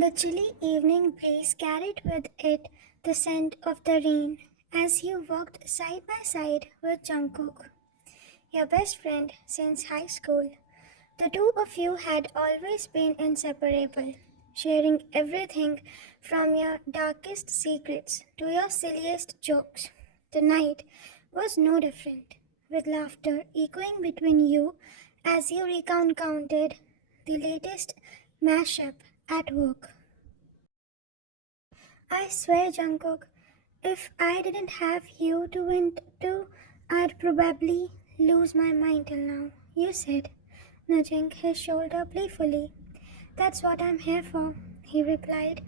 The chilly evening breeze carried with it the scent of the rain as you walked side by side with Jungkook, your best friend since high school. The two of you had always been inseparable, sharing everything from your darkest secrets to your silliest jokes. Tonight was no different, with laughter echoing between you as you recounted the latest mashup at work. I swear, Jungkook, if I didn't have you to vent to, I'd probably lose my mind till now, you said, nudging his shoulder playfully. That's what I'm here for, he replied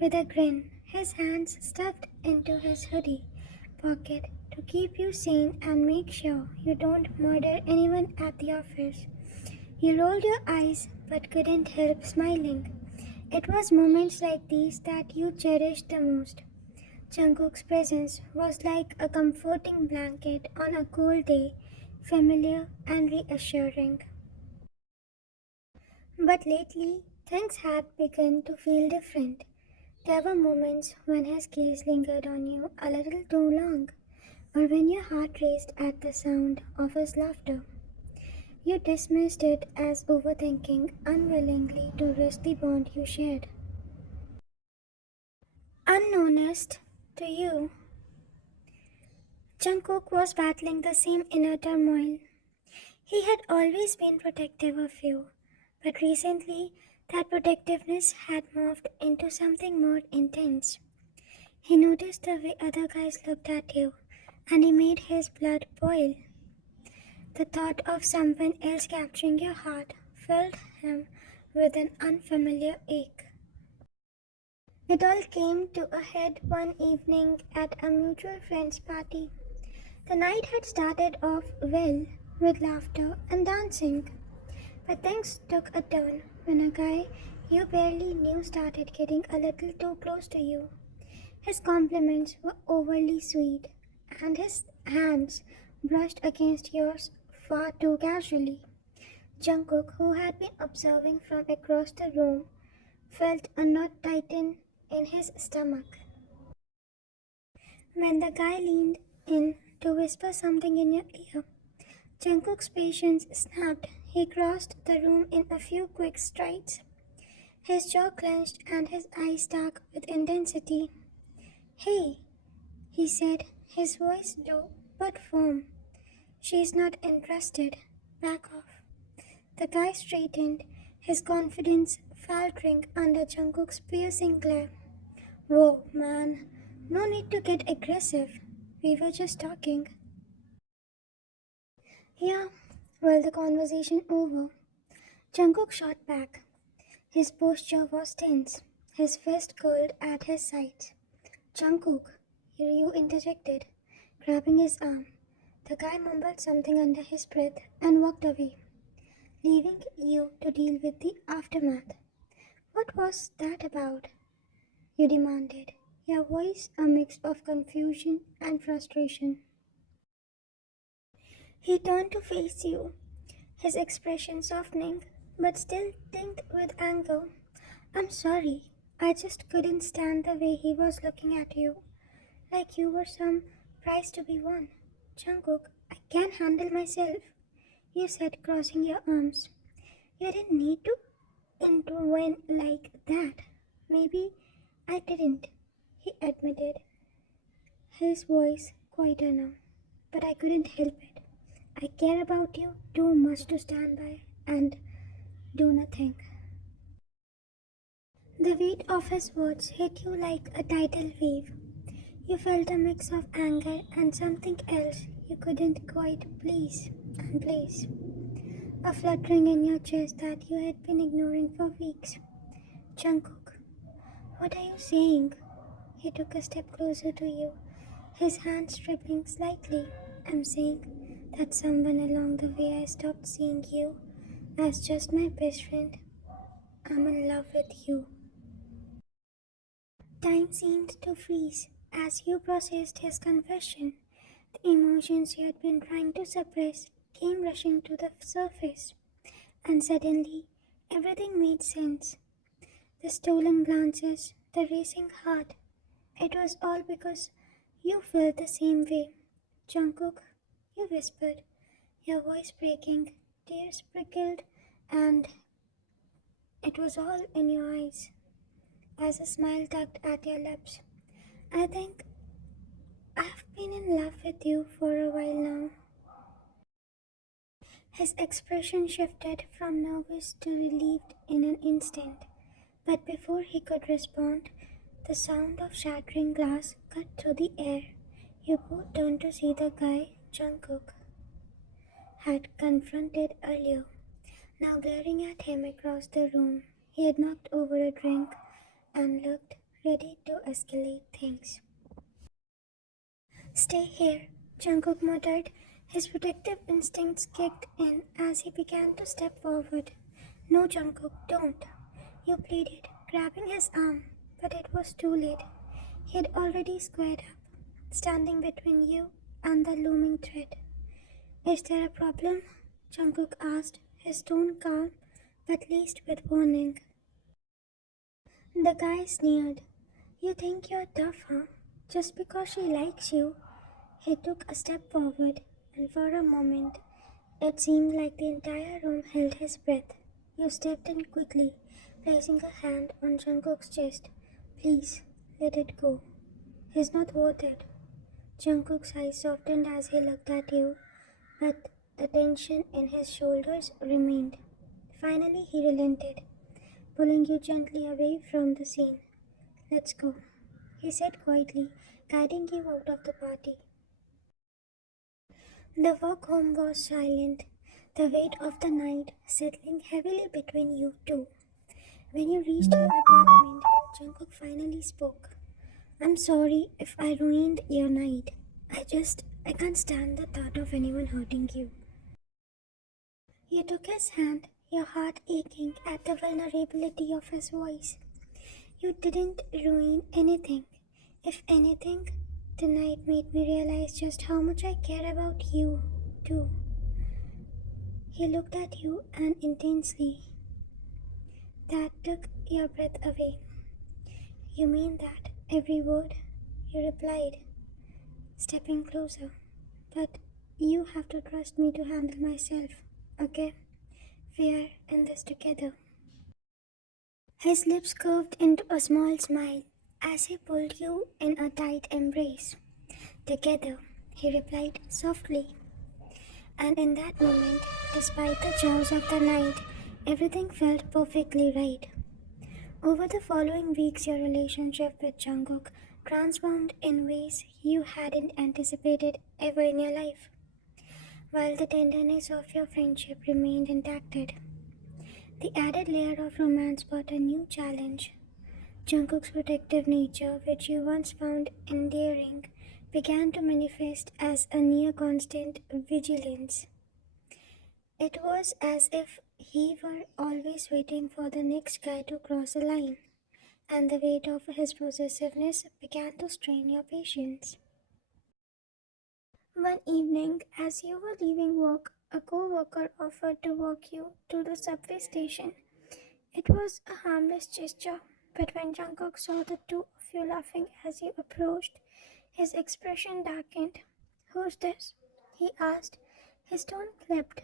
with a grin, his hands stuffed into his hoodie pocket to keep you sane and make sure you don't murder anyone at the office. You rolled your eyes but couldn't help smiling. It was moments like these that you cherished the most. Jungkook's presence was like a comforting blanket on a cold day, familiar and reassuring. But lately, things had begun to feel different. There were moments when his gaze lingered on you a little too long, or when your heart raced at the sound of his laughter. You dismissed it as overthinking, unwillingly to risk the bond you shared. Unknownest to you, Jungkook was battling the same inner turmoil. He had always been protective of you, but recently that protectiveness had morphed into something more intense. He noticed the way other guys looked at you, and he made his blood boil. The thought of someone else capturing your heart filled him with an unfamiliar ache. It all came to a head one evening at a mutual friend's party. The night had started off well with laughter and dancing, but things took a turn when a guy you barely knew started getting a little too close to you. His compliments were overly sweet, and his hands brushed against yours far too casually. Jungkook, who had been observing from across the room, felt a knot tighten in his stomach. When the guy leaned in to whisper something in your ear, Jungkook's patience snapped. He crossed the room in a few quick strides, his jaw clenched and his eyes dark with intensity. Hey, he said, his voice low but firm. She's not interested. Back off. The guy straightened, his confidence faltering under Jungkook's piercing glare. Whoa, man, no need to get aggressive. We were just talking. Yeah, well, the conversation over. Jungkook shot back. His posture was tense, his fist curled at his sides. Jungkook, you interjected, grabbing his arm. The guy mumbled something under his breath and walked away, leaving you to deal with the aftermath. What was that about? You demanded, your voice a mix of confusion and frustration. He turned to face you, his expression softening, but still tinged with anger. I'm sorry, I just couldn't stand the way he was looking at you, like you were some prize to be won. Jungkook, I can handle myself, you said, crossing your arms. You didn't need to intervene like that. Maybe I didn't, he admitted, his voice quieter now. But I couldn't help it. I care about you too much to stand by and do nothing. The weight of his words hit you like a tidal wave. You felt a mix of anger and something else you couldn't quite place. A fluttering in your chest that you had been ignoring for weeks. Jungkook, what are you saying? He took a step closer to you, his hands trembling slightly. I'm saying that someone along the way I stopped seeing you as just my best friend. I'm in love with you. Time seemed to freeze as you processed his confession. The emotions you had been trying to suppress came rushing to the surface, and suddenly everything made sense. The The stolen glances, the racing heart. It was all because you felt the same way. Jungkook, you whispered, your voice breaking, tears prickled, and it was all in your eyes, as a smile tugged at your lips. I think I've been in love with you for a while now. His expression shifted from nervous to relieved in an instant, but before he could respond, the sound of shattering glass cut through the air. You both turned to see the guy Jungkook had confronted earlier, now glaring at him across the room. He had knocked over a drink and looked ready to escalate things. Stay here, Jungkook muttered. His protective instincts kicked in as he began to step forward. No, Jungkook, don't. You pleaded, grabbing his arm, but it was too late. He had already squared up, standing between you and the looming threat. Is there a problem? Jungkook asked, his tone calm, but laced with warning. The guy sneered. You think you're tough, huh? Just because she likes you? He took a step forward, and for a moment, it seemed like the entire room held his breath. You stepped in quickly, placing a hand on Jungkook's chest. Please, let it go. He's not worth it. Jungkook's eyes softened as he looked at you, but the tension in his shoulders remained. Finally, he relented, pulling you gently away from the scene. Let's go, he said quietly, guiding you out of the party. The walk home was silent, the weight of the night settling heavily between you two. When you reached your apartment, Jungkook finally spoke. I'm sorry if I ruined your night. I can't stand the thought of anyone hurting you. You took his hand, your heart aching at the vulnerability of his voice. You didn't ruin anything. If anything, tonight made me realize just how much I care about you, too. He looked at you and intensely. That took your breath away. You mean that? Every word? You replied, stepping closer. But you have to trust me to handle myself, okay? We are in this together. His lips curved into a small smile as he pulled you in a tight embrace. Together, he replied softly. And in that moment, despite the chaos of the night, everything felt perfectly right. Over the following weeks, your relationship with Jungkook transformed in ways you hadn't anticipated ever in your life, while the tenderness of your friendship remained intact. The added layer of romance brought a new challenge. Jungkook's protective nature, which you once found endearing, began to manifest as a near constant vigilance. It was as if he were always waiting for the next guy to cross a line, and the weight of his possessiveness began to strain your patience. One evening, as you were leaving work, a co-worker offered to walk you to the subway station. It was a harmless gesture, but when Jungkook saw the two of you laughing as you approached, his expression darkened. Who's this? He asked. His tone clipped.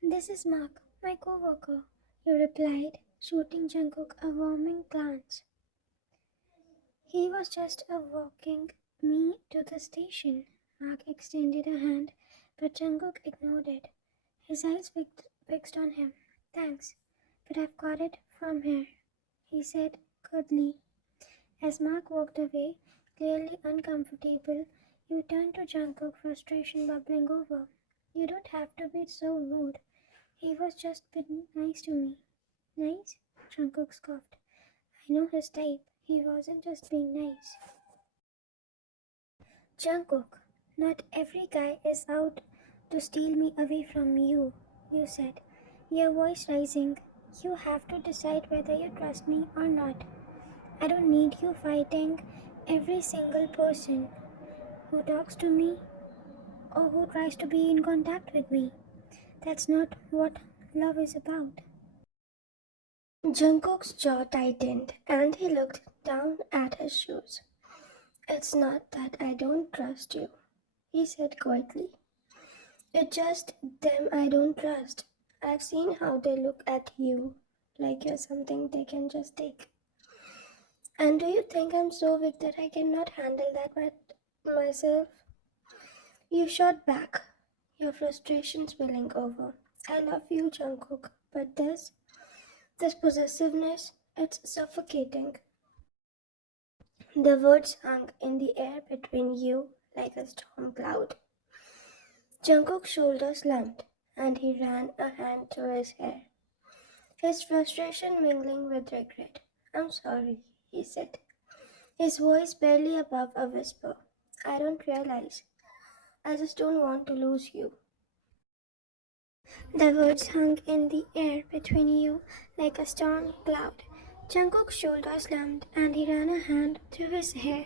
This is Mark, my co-worker, you replied, shooting Jungkook a warming glance. He was just walking me to the station. Mark extended a hand, but Jungkook ignored it. His eyes fixed on him. Thanks, but I've got it from here, he said curtly. As Mark walked away, clearly uncomfortable, you turned to Jungkook, frustration bubbling over. You don't have to be so rude. He was just being nice to me. Nice? Jungkook scoffed. I know his type. He wasn't just being nice. Jungkook, not every guy is out to steal me away from you, you said, your voice rising. You have to decide whether you trust me or not. I don't need you fighting every single person who talks to me or who tries to be in contact with me. That's not what love is about. Jungkook's jaw tightened and he looked down at his shoes. It's not that I don't trust you, he said quietly. It's just them I don't trust. I've seen how they look at you, like you're something they can just take. And do you think I'm so weak that I cannot handle that myself? You shot back, your frustration spilling over. I love you, Jungkook, but this possessiveness, it's suffocating. The words hung in the air between you like a storm cloud. Jungkook's shoulders slumped, and he ran a hand through his hair, his frustration mingling with regret. I'm sorry, he said, his voice barely above a whisper. I don't realize. I just don't want to lose you. The words hung in the air between you like a storm cloud. Jungkook's shoulders slumped, and he ran a hand through his hair,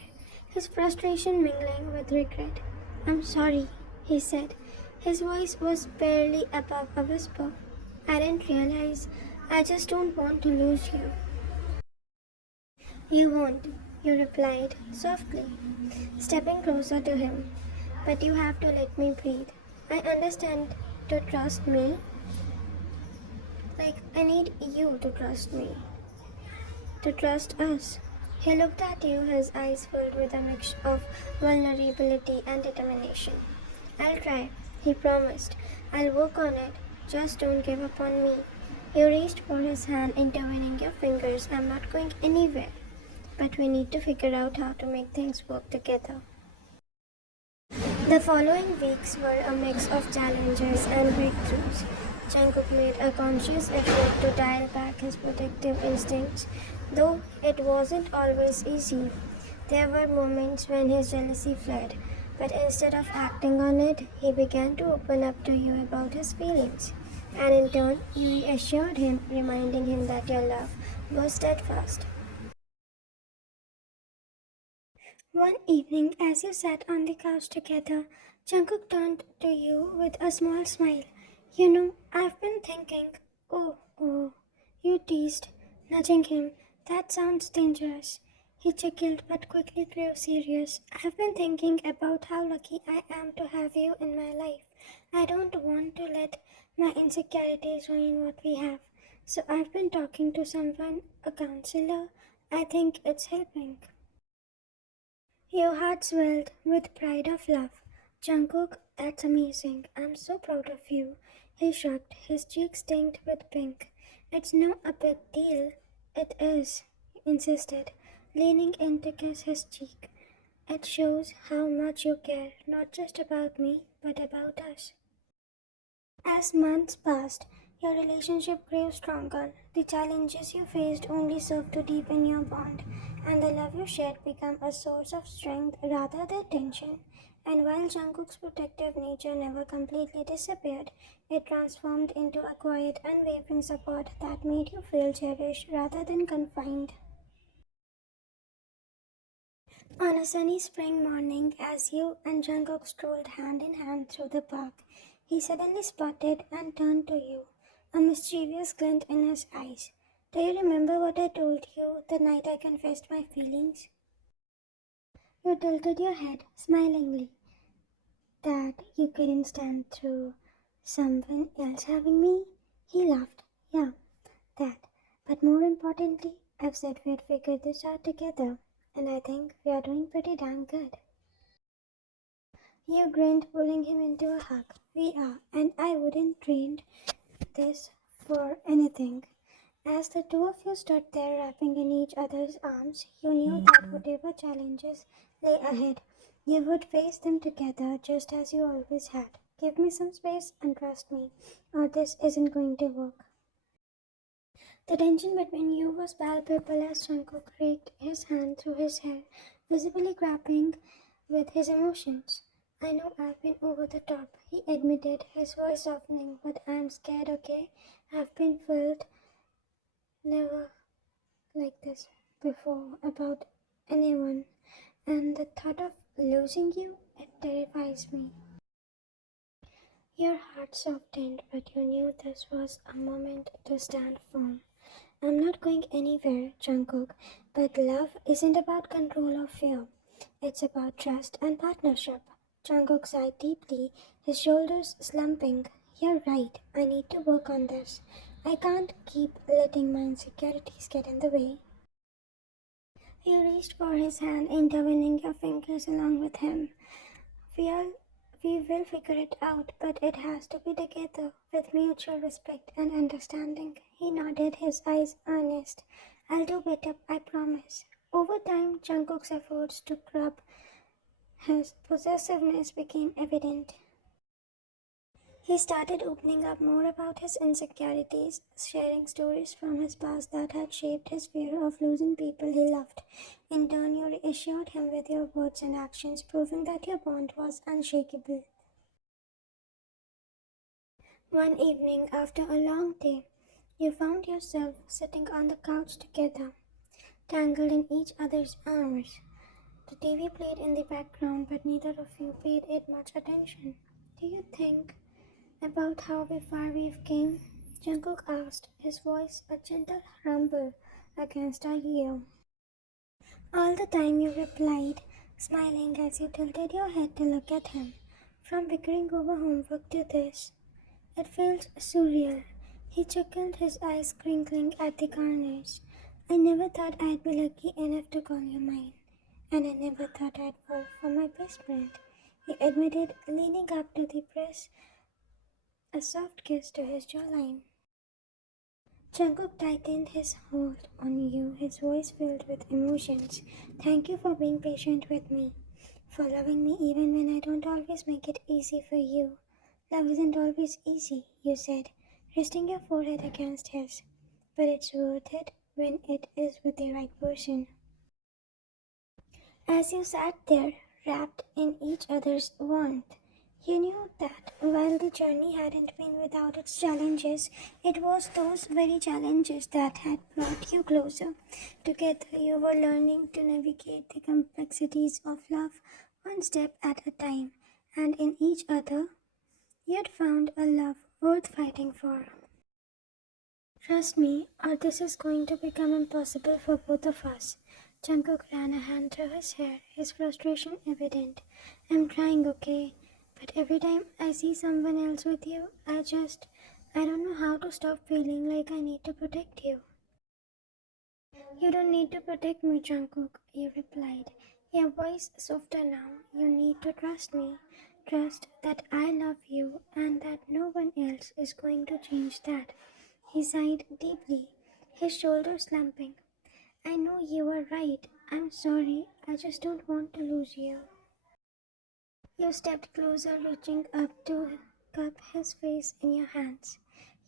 his frustration mingling with regret. I'm sorry, he said. His voice was barely above a whisper. I didn't realize. I just don't want to lose you. You won't, you replied softly, stepping closer to him. But you have to let me breathe. I understand to trust me. Like, I need you to trust me, to trust us. He looked at you, his eyes filled with a mix of vulnerability and determination. I'll try, he promised. I'll work on it. Just don't give up on me. You reached for his hand, intertwining your fingers. I'm not going anywhere. But we need to figure out how to make things work together. The following weeks were a mix of challenges and breakthroughs. Jungkook made a conscious effort to dial back his protective instincts, though it wasn't always easy. There were moments when his jealousy flared, but instead of acting on it, he began to open up to you about his feelings. And in turn, you reassured him, reminding him that your love was steadfast. One evening, as you sat on the couch together, Jungkook turned to you with a small smile. You know, I've been thinking. Oh, you teased, nudging him. That sounds dangerous. He chuckled but quickly grew serious. I've been thinking about how lucky I am to have you in my life. I don't want to let my insecurities ruin what we have. So I've been talking to someone, a counselor. I think it's helping. Your heart swelled with pride of love. Jungkook, that's amazing. I'm so proud of you. He shrugged, his cheeks tinged with pink. It's no a big deal. It is, he insisted, leaning in to kiss his cheek. It shows how much you care, not just about me, but about us. As months passed, your relationship grew stronger. The challenges you faced only served to deepen your bond, and the love you shared became a source of strength rather than tension. And while Jungkook's protective nature never completely disappeared, it transformed into a quiet, unwavering support that made you feel cherished rather than confined. On a sunny spring morning, as you and Jungkook strolled hand in hand through the park, he suddenly spotted and turned to you, a mischievous glint in his eyes. Do you remember what I told you the night I confessed my feelings? You tilted your head smilingly. That you couldn't stand through someone else having me? He laughed. Yeah, that. But more importantly, I've said we'd figure this out together, and I think we are doing pretty damn good. You grinned, pulling him into a hug. We are, and I wouldn't trade this for anything. As the two of you stood there wrapping in each other's arms, you knew that whatever challenges lay ahead, you would face them together just as you always had. Give me some space and trust me, or this isn't going to work. The tension between you was palpable as Jungkook raked his hand through his hair, visibly grappling with his emotions. I know I've been over the top, he admitted, his voice softening, but I'm scared, okay? I've been filled never like this before about anyone, and the thought of losing you, it terrifies me. Your heart softened, but you knew this was a moment to stand firm. I'm not going anywhere, Jungkook. But love isn't about control or fear. It's about trust and partnership. Jungkook sighed deeply, his shoulders slumping. You're right, I need to work on this. I can't keep letting my insecurities get in the way. You reached for his hand, intertwining your fingers along with him. We'll, we will figure it out, but it has to be together, with mutual respect and understanding. He nodded, his eyes earnest. I'll do better, I promise. Over time, Jungkook's efforts to curb his possessiveness became evident. He started opening up more about his insecurities, sharing stories from his past that had shaped his fear of losing people he loved. In turn, you reassured him with your words and actions, proving that your bond was unshakable. One evening, after a long day, you found yourself sitting on the couch together, tangled in each other's arms. The TV played in the background, but neither of you paid it much attention. Do you think about how far we've came? Jungkook asked, his voice a gentle rumble against her ear. All the time you replied, smiling as you tilted your head to look at him. From bickering over homework to this, it feels surreal. He chuckled, his eyes crinkling at the corners. I never thought I'd be lucky enough to call you mine. And I never thought I'd fall for my best friend. He admitted, leaning up to the press a soft kiss to his jawline. Jungkook tightened his hold on you, his voice filled with emotions. Thank you for being patient with me, for loving me even when I don't always make it easy for you. Love isn't always easy, you said, resting your forehead against his. But it's worth it when it is with the right person. As you sat there, wrapped in each other's warmth, you knew that while the journey hadn't been without its challenges, it was those very challenges that had brought you closer. Together, you were learning to navigate the complexities of love one step at a time, and in each other, you'd found a love worth fighting for. Trust me, or this is going to become impossible for both of us. Jungkook ran a hand through his hair, his frustration evident. I'm trying, okay? But every time I see someone else with you, I don't know how to stop feeling like I need to protect you. You don't need to protect me, Jungkook, you replied, your voice softer now. You need to trust me. Trust that I love you and that no one else is going to change that. He sighed deeply, his shoulders slumping. I know you are right. I'm sorry. I just don't want to lose you. You stepped closer, reaching up to cup his face in your hands.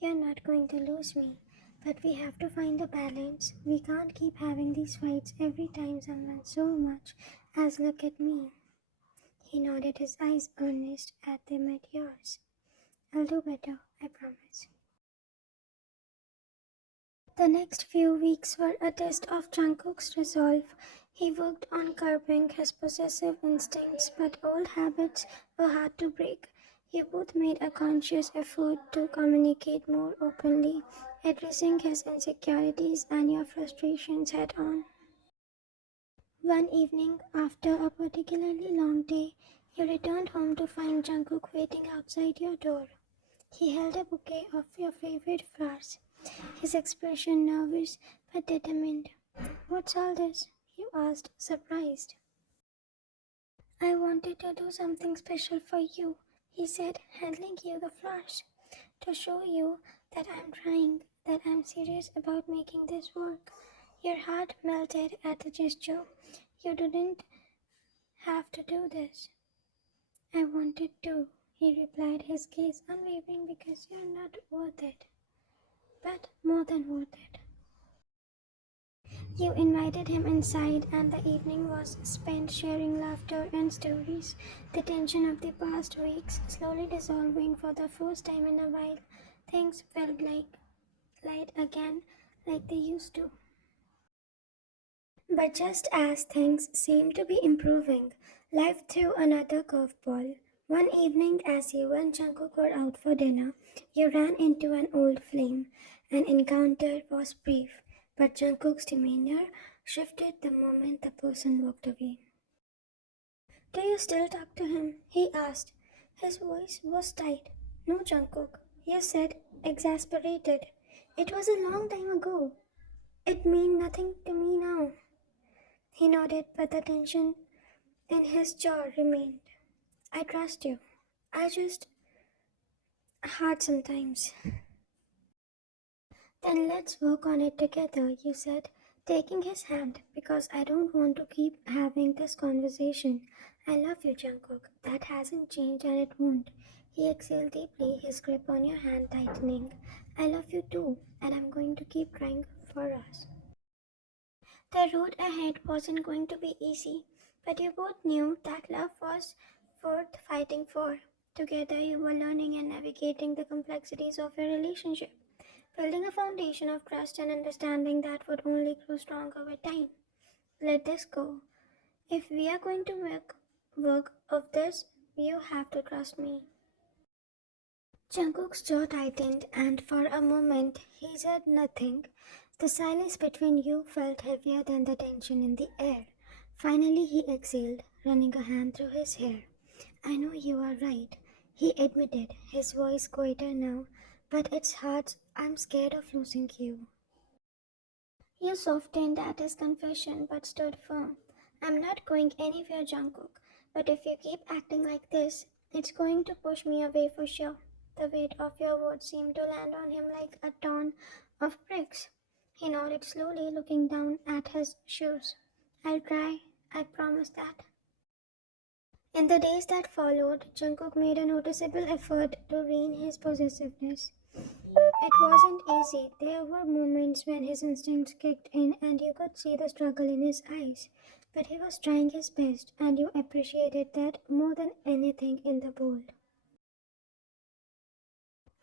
You're not going to lose me, but we have to find a balance. We can't keep having these fights every time someone so much as look at me. He nodded, his eyes earnest as they met yours. I'll do better, I promise. The next few weeks were a test of Jungkook's resolve. He worked on curbing his possessive instincts, but old habits were hard to break. You both made a conscious effort to communicate more openly, addressing his insecurities and your frustrations head on. One evening, after a particularly long day, you returned home to find Jungkook waiting outside your door. He held a bouquet of your favorite flowers, his expression nervous but determined. What's all this? You asked, surprised. I wanted to do something special for you, he said, handing you the flowers, to show you that I'm trying, that I'm serious about making this work. Your heart melted at the gesture. You didn't have to do this. I wanted to, he replied, his gaze unwavering because you're not worth it, but more than worth it. You invited him inside, and the evening was spent sharing laughter and stories, the tension of the past weeks slowly dissolving for the first time in a while. Things felt like light again, like they used to. But just as things seemed to be improving, life threw another curveball. One evening, as you and Jungkook were out for dinner, you ran into an old flame. An encounter was brief, But Jungkook's demeanor shifted the moment the person walked away. Do you still talk to him? He asked. His voice was tight. No, Jungkook, you said, exasperated. It was a long time ago. It means nothing to me now. He nodded, but the tension in his jaw remained. I trust you. I just hard sometimes. Then let's work on it together, you said, taking his hand, because I don't want to keep having this conversation. I love you, Jungkook. That hasn't changed and it won't. He exhaled deeply, his grip on your hand tightening. I love you too, and I'm going to keep trying for us. The road ahead wasn't going to be easy, but you both knew that love was worth fighting for. Together, you were learning and navigating the complexities of your relationship, building a foundation of trust and understanding that would only grow stronger with time. Let this go. If we are going to make work of this, you have to trust me. Jungkook's jaw tightened, and for a moment he said nothing. The silence between you felt heavier than the tension in the air. Finally, he exhaled, running a hand through his hair. I know you are right, he admitted, his voice quieter now, but it's hard. I'm scared of losing you. You softened at his confession but stood firm. I'm not going anywhere, Jungkook, but if you keep acting like this, it's going to push me away for sure. The weight of your words seemed to land on him like a ton of bricks. He nodded slowly, looking down at his shoes. I'll try, I promise that. In the days that followed, Jungkook made a noticeable effort to rein his possessiveness. It wasn't easy. There were moments when his instincts kicked in and you could see the struggle in his eyes. But he was trying his best, and you appreciated that more than anything in the world.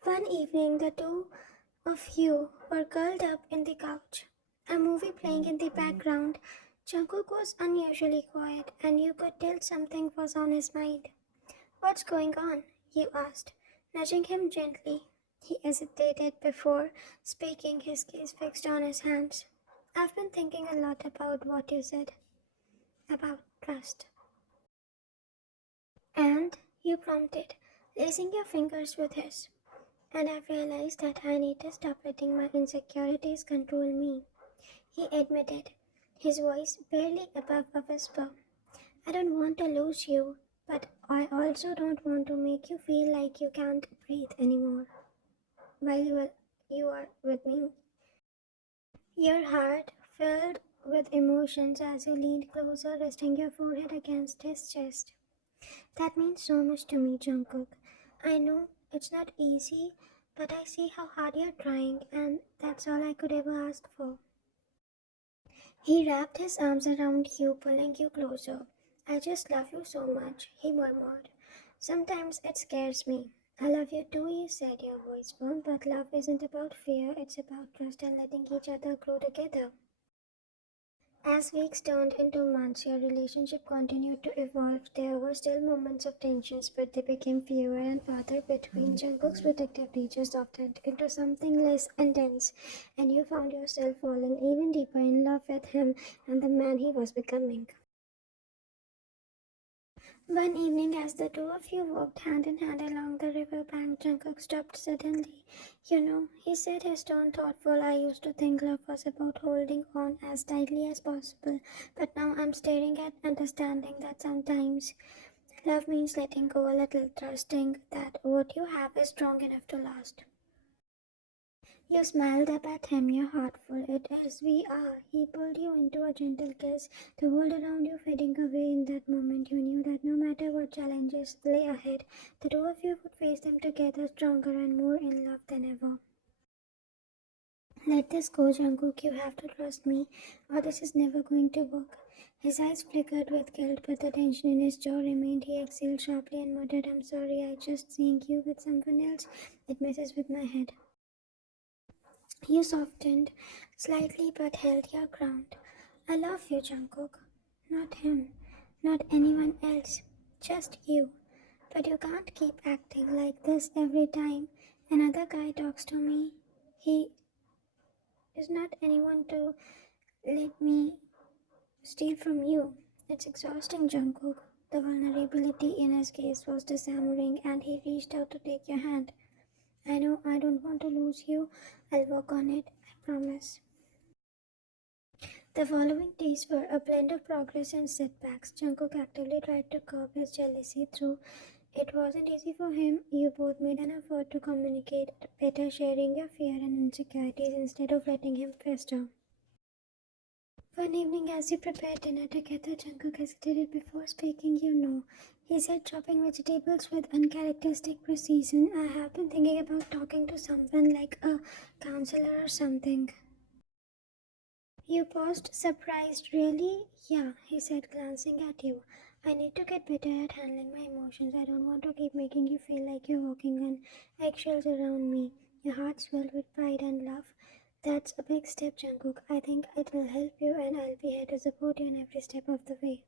One evening, the two of you were curled up in the couch, a movie playing in the background. Jungkook was unusually quiet, and you could tell something was on his mind. What's going on? You asked, nudging him gently. He hesitated before speaking, his gaze fixed on his hands. I've been thinking a lot about what you said about trust. And you prompted, lacing your fingers with his. And I've realized that I need to stop letting my insecurities control me. He admitted, his voice barely above a whisper. I don't want to lose you, but I also don't want to make you feel like you can't breathe anymore while you are with me. Your heart filled with emotions as you leaned closer, resting your forehead against his chest. That means so much to me, Jungkook. I know it's not easy, but I see how hard you're trying, and that's all I could ever ask for. He wrapped his arms around you, pulling you closer. I just love you so much, he murmured. Sometimes it scares me. I love you too, you said, your voice firm, but love isn't about fear, it's about trust and letting each other grow together. As weeks turned into months, your relationship continued to evolve. There were still moments of tensions, but they became fewer and farther between. Jungkook's protective nature softened into something less intense, and you found yourself falling even deeper in love with him and the man he was becoming. One evening, as the two of you walked hand in hand along the river bank, Jungkook stopped suddenly. You know, he said, his tone thoughtful, I used to think love was about holding on as tightly as possible, but now I'm staring at understanding that sometimes love means letting go a little, trusting that what you have is strong enough to last. You smiled up at him, your heart full. It is, we are. He pulled you into a gentle kiss, the world around you fading away. In that moment, you knew that no matter what challenges lay ahead, the two of you would face them together, stronger and more in love than ever. Let this go, Jungkook. You have to trust me, or this is never going to work. His eyes flickered with guilt, but the tension in his jaw remained. He exhaled sharply and muttered, I'm sorry, I just seeing you with someone else. It messes with my head. You softened slightly but held your ground. I love you, Jungkook. Not him, not anyone else, just you. But you can't keep acting like this every time another guy talks to me. He There's not anyone to let me steal from you. It's exhausting, Jungkook. The vulnerability in his gaze was disarming, and he reached out to take your hand. I know I don't want to lose you. I'll work on it, I promise. The following days were a blend of progress and setbacks. Jungkook actively tried to curb his jealousy through it wasn't easy for him. You both made an effort to communicate better, sharing your fear and insecurities instead of letting him fester. One evening, as you prepared dinner together, Jungkook hesitated before speaking. He said, chopping vegetables with uncharacteristic precision. I have been thinking about talking to someone like a counselor or something. You paused, surprised. Really? Yeah, he said, glancing at you. I need to get better at handling my emotions. I don't want to keep making you feel like you're walking on eggshells around me. Your heart swelled with pride and love. That's a big step, Jungkook. I think it will help you, and I'll be here to support you in every step of the way.